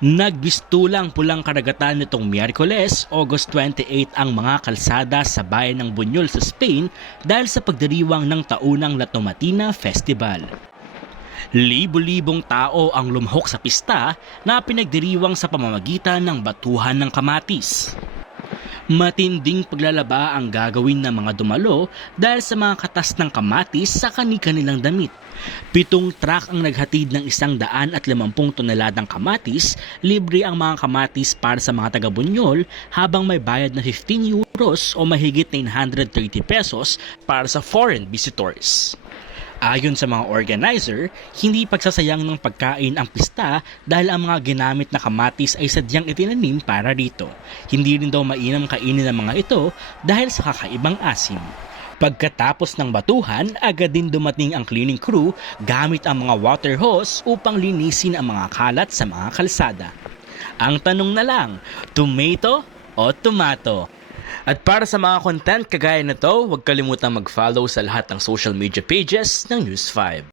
Nagbistulang pulang karagatan nitong Miyerkules, August 28 ang mga kalsada sa bayan ng Buñol sa Spain dahil sa pagdiriwang ng taunang La Tomatina Festival. Libo-libong tao ang lumhok sa pista na pinagdiriwang sa pamamagitan ng batuhan ng kamatis. Matinding paglalaba ang gagawin ng mga dumalo dahil sa mga katas ng kamatis sa kani-kanilang damit. 7 truck ang naghatid ng 150 toneladang kamatis, libre ang mga kamatis para sa mga taga-Buñol habang may bayad na 15 euros o mahigit 930 pesos para sa foreign visitors. Ayon sa mga organizer, hindi pagsasayang ng pagkain ang pista dahil ang mga ginamit na kamatis ay sadyang itinanim para rito. Hindi rin daw mainam kainin ng mga ito dahil sa kakaibang asim. Pagkatapos ng batuhan, agad din dumating ang cleaning crew gamit ang mga water hose upang linisin ang mga kalat sa mga kalsada. Ang tanong na lang, tomato o tomato? At para sa mga content kagaya nito, huwag kalimutang mag-follow sa lahat ng social media pages ng News 5.